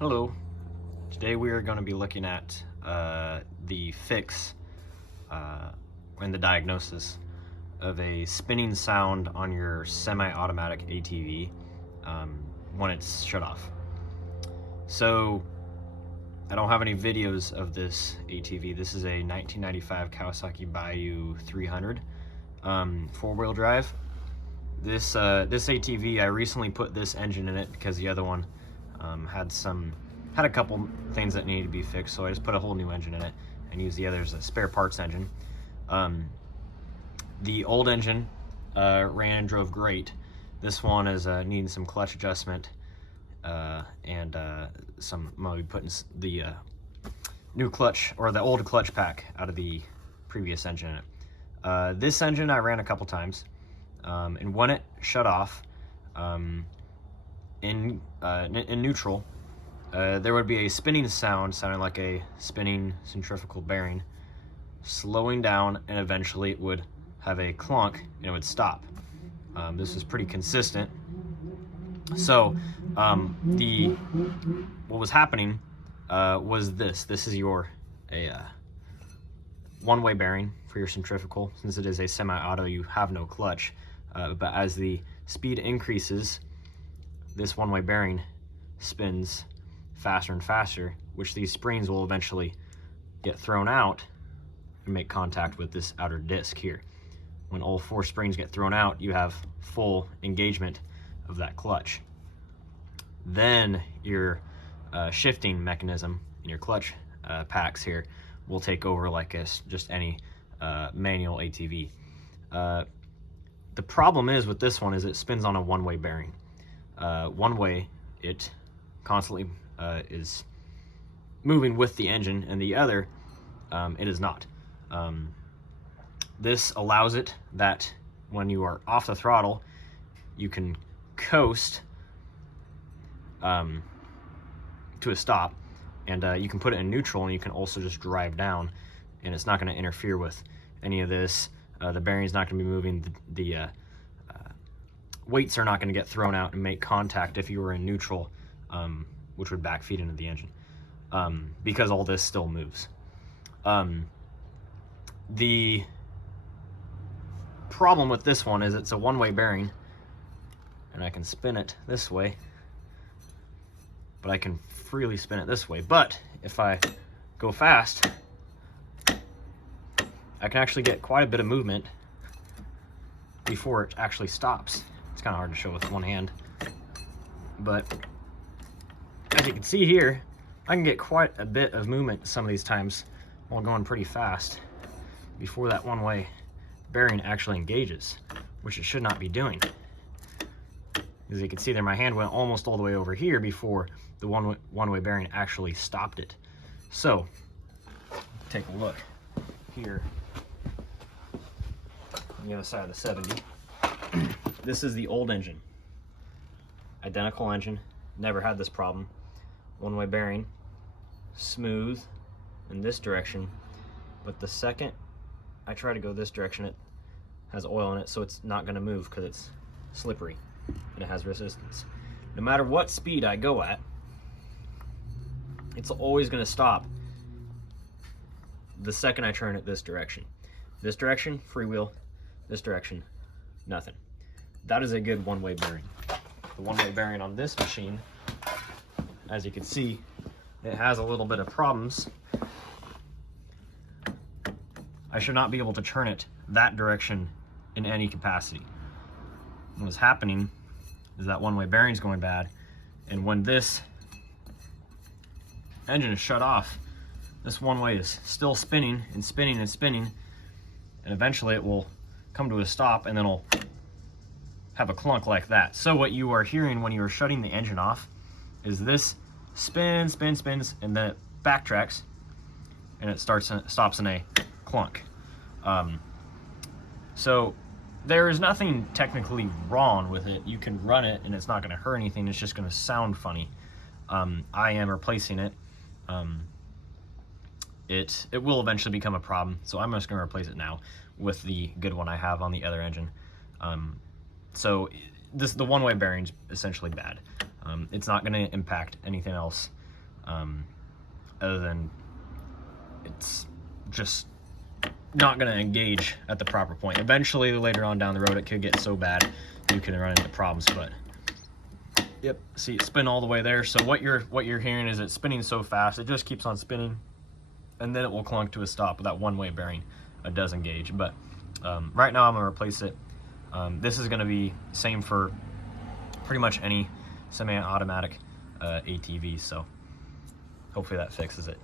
Hello. Today we are going to be looking at the fix and the diagnosis of a spinning sound on your semi-automatic ATV when it's shut off. So I don't have any videos of this ATV. This is a 1995 Kawasaki Bayou 300 four-wheel drive. This ATV, I recently put this engine in it because the other one had a couple things that needed to be fixed, so I just put a whole new engine in it and used the other as a spare parts engine. The old engine ran and drove great. This one is needing some clutch adjustment and I'm gonna be putting the new clutch, or the old clutch pack, out of the previous engine in it. This engine I ran a couple times, and when it shut off in neutral, there would be a spinning sound sounding like a spinning centrifugal bearing, slowing down, and eventually it would have a clunk and it would stop. This is pretty consistent. So what was happening was this is your one-way bearing for your centrifugal. Since it is a semi-auto, you have no clutch, but as the speed increases, this one-way bearing spins faster and faster, which these springs will eventually get thrown out and make contact with this outer disc here. When all four springs get thrown out, you have full engagement of that clutch. Then your shifting mechanism in your clutch packs here will take over like just any manual ATV. The problem is with this one is it spins on a one-way bearing. One way, it constantly is moving with the engine, and the other, it is not. This allows it that when you are off the throttle, you can coast to a stop, and you can put it in neutral, and you can also just drive down, and it's not going to interfere with any of this. The bearing's not going to be moving. The weights are not going to get thrown out and make contact if you were in neutral, which would backfeed into the engine, because all this still moves. The problem with this one is it's a one-way bearing, and I can spin it this way, but I can freely spin it this way. But if I go fast, I can actually get quite a bit of movement before it actually stops. It's kind of hard to show with one hand, but as you can see here, I can get quite a bit of movement some of these times while going pretty fast before that one-way bearing actually engages, which it should not be doing. As you can see there, my hand went almost all the way over here before the one-way bearing actually stopped it. So take a look here on the other side of the 70. This is the old engine, identical engine, never had this problem. One-way bearing, smooth in this direction, but the second I try to go this direction, it has oil in it, so it's not going to move because it's slippery and it has resistance. No matter what speed I go at, it's always going to stop the second I turn it this direction. This direction, freewheel. This direction, nothing. That is a good one-way bearing. The one-way bearing on this machine, as you can see, it has a little bit of problems. I should not be able to turn it that direction in any capacity. What's happening is that one-way bearing's going bad, and when this engine is shut off, this one-way is still spinning and spinning and spinning, and eventually it will come to a stop, and then it'll have a clunk like that. So what you are hearing when you are shutting the engine off is this spins, and then it backtracks, and it stops in a clunk. So there is nothing technically wrong with it. You can run it, and it's not going to hurt anything. It's just going to sound funny. I am replacing it. It will eventually become a problem, so I'm just going to replace it now with the good one I have on the other engine. So the one-way bearing's essentially bad. It's not going to impact anything else other than it's just not going to engage at the proper point. Eventually, later on down the road, it could get so bad you can run into problems. But yep, see, it spin all the way there. So what you're hearing is it's spinning so fast, it just keeps on spinning, and then it will clunk to a stop with that one-way bearing. It does engage. But right now, I'm going to replace it. This is going to be same for pretty much any semi-automatic ATV. So hopefully that fixes it.